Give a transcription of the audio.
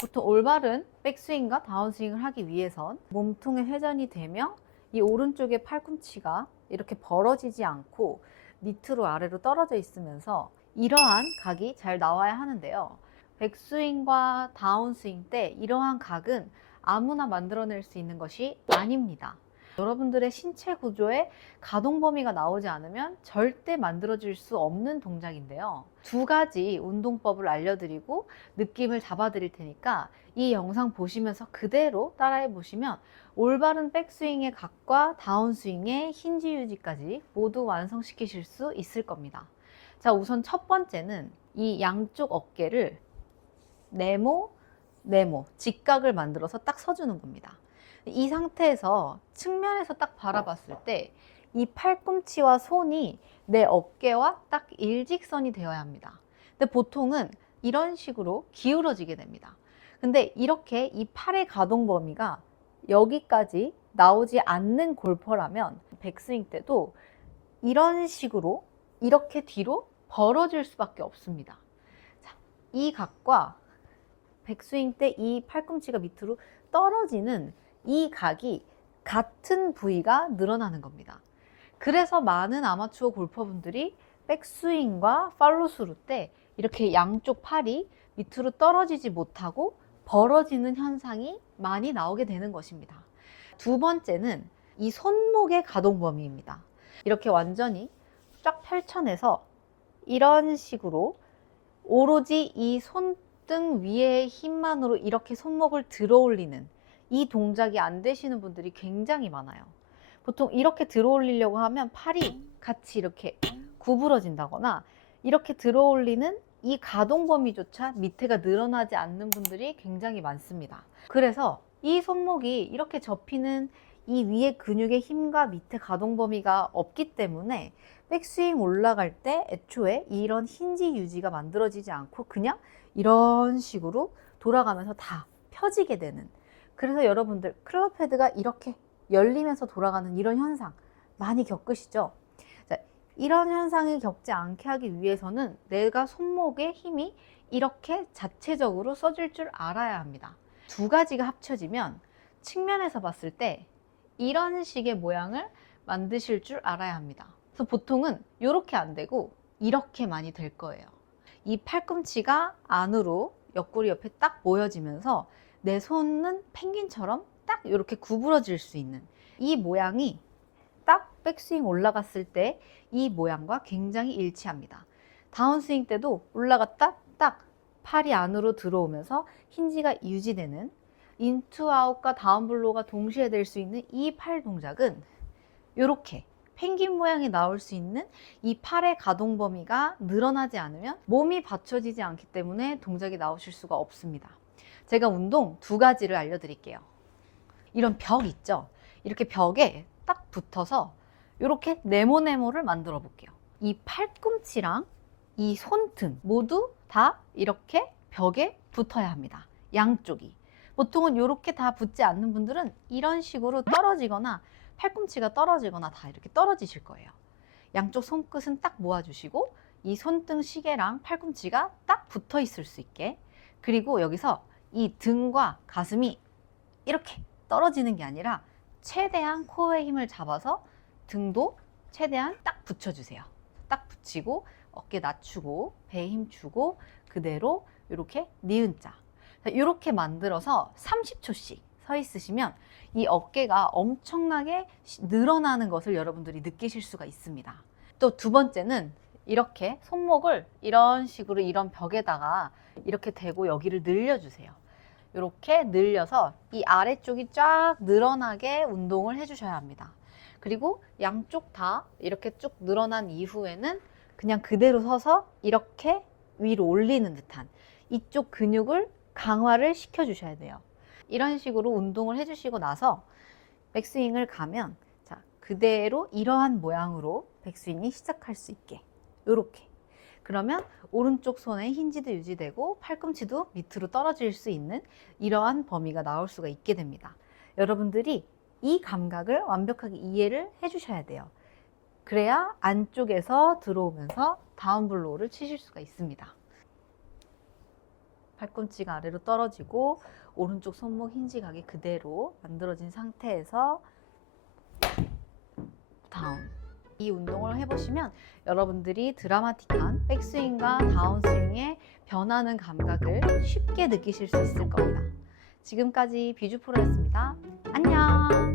보통 올바른 백스윙과 다운스윙을 하기 위해선 몸통의 회전이 되며 이 오른쪽의 팔꿈치가 이렇게 벌어지지 않고 밑으로 아래로 떨어져 있으면서 이러한 각이 잘 나와야 하는데요. 백스윙과 다운스윙 때 이러한 각은 아무나 만들어낼 수 있는 것이 아닙니다. 여러분들의 신체 구조에 가동 범위가 나오지 않으면 절대 만들어질 수 없는 동작인데요. 두 가지 운동법을 알려드리고 느낌을 잡아드릴 테니까 이 영상 보시면서 그대로 따라해 보시면 올바른 백스윙의 각과 다운스윙의 힌지 유지까지 모두 완성시키실 수 있을 겁니다. 자, 우선 첫 번째는 이 양쪽 어깨를 네모, 네모, 직각을 만들어서 딱 서주는 겁니다. 이 상태에서 측면에서 딱 바라봤을 때 이 팔꿈치와 손이 내 어깨와 딱 일직선이 되어야 합니다. 근데 보통은 이런 식으로 기울어지게 됩니다. 근데 이렇게 이 팔의 가동 범위가 여기까지 나오지 않는 골퍼라면 백스윙 때도 이런 식으로 이렇게 뒤로 벌어질 수밖에 없습니다. 자, 이 각과 백스윙 때 이 팔꿈치가 밑으로 떨어지는 이 각이 같은 부위가 늘어나는 겁니다. 그래서 많은 아마추어 골퍼분들이 백스윙과 팔로스루 때 이렇게 양쪽 팔이 밑으로 떨어지지 못하고 벌어지는 현상이 많이 나오게 되는 것입니다. 두 번째는 이 손목의 가동 범위입니다. 이렇게 완전히 쫙 펼쳐내서 이런 식으로 오로지 이 손등 위의 힘만으로 이렇게 손목을 들어 올리는 이 동작이 안 되시는 분들이 굉장히 많아요. 보통 이렇게 들어 올리려고 하면 팔이 같이 이렇게 구부러진다거나 이렇게 들어 올리는 이 가동 범위조차 밑에가 늘어나지 않는 분들이 굉장히 많습니다. 그래서 이 손목이 이렇게 접히는 이 위의 근육의 힘과 밑에 가동 범위가 없기 때문에 백스윙 올라갈 때 애초에 이런 힌지 유지가 만들어지지 않고 그냥 이런 식으로 돌아가면서 다 펴지게 되는 그래서 여러분들 클럽 헤드가 이렇게 열리면서 돌아가는 이런 현상 많이 겪으시죠? 자, 이런 현상을 겪지 않게 하기 위해서는 내가 손목의 힘이 이렇게 자체적으로 써질 줄 알아야 합니다. 두 가지가 합쳐지면 측면에서 봤을 때 이런 식의 모양을 만드실 줄 알아야 합니다. 그래서 보통은 이렇게 안 되고 이렇게 많이 될 거예요. 이 팔꿈치가 안으로 옆구리 옆에 딱 모여지면서 내 손은 펭귄처럼 딱 이렇게 구부러질 수 있는 이 모양이 딱 백스윙 올라갔을 때 이 모양과 굉장히 일치합니다. 다운스윙 때도 올라갔다 딱 팔이 안으로 들어오면서 힌지가 유지되는 인투 아웃과 다운 블로가 동시에 될 수 있는 이 팔 동작은 이렇게 펭귄 모양이 나올 수 있는 이 팔의 가동 범위가 늘어나지 않으면 몸이 받쳐지지 않기 때문에 동작이 나오실 수가 없습니다. 제가 운동 두 가지를 알려드릴게요. 이런 벽 있죠? 이렇게 벽에 딱 붙어서 이렇게 네모네모를 만들어 볼게요. 이 팔꿈치랑 이 손등 모두 다 이렇게 벽에 붙어야 합니다. 양쪽이. 보통은 이렇게 다 붙지 않는 분들은 이런 식으로 떨어지거나 팔꿈치가 떨어지거나 다 이렇게 떨어지실 거예요. 양쪽 손끝은 딱 모아주시고 이 손등 시계랑 팔꿈치가 딱 붙어 있을 수 있게 그리고 여기서 이 등과 가슴이 이렇게 떨어지는 게 아니라 최대한 코어의 힘을 잡아서 등도 최대한 딱 붙여주세요. 딱 붙이고 어깨 낮추고 배에 힘 주고 그대로 이렇게 니은 자 이렇게 만들어서 30초씩 서 있으시면 이 어깨가 엄청나게 시- 늘어나는 것을 여러분들이 느끼실 수가 있습니다. 또 두 번째는 이렇게 손목을 이런 식으로 이런 벽에다가 이렇게 대고 여기를 늘려주세요. 이렇게 늘려서 이 아래쪽이 쫙 늘어나게 운동을 해주셔야 합니다. 그리고 양쪽 다 이렇게 쭉 늘어난 이후에는 그냥 그대로 서서 이렇게 위로 올리는 듯한 이쪽 근육을 강화를 시켜주셔야 돼요. 이런 식으로 운동을 해주시고 나서 백스윙을 가면 자 그대로 이러한 모양으로 백스윙이 시작할 수 있게 이렇게 그러면 오른쪽 손의 힌지도 유지되고 팔꿈치도 밑으로 떨어질 수 있는 이러한 범위가 나올 수가 있게 됩니다. 여러분들이 이 감각을 완벽하게 이해를 해주셔야 돼요. 그래야 안쪽에서 들어오면서 다운 블로우를 치실 수가 있습니다. 팔꿈치가 아래로 떨어지고 오른쪽 손목 힌지 각이 그대로 만들어진 상태에서 다운. 이 운동을 해보시면 여러분들이 드라마틱한 백스윙과 다운스윙의 변하는 감각을 쉽게 느끼실 수 있을 겁니다. 지금까지 비주프로였습니다. 안녕!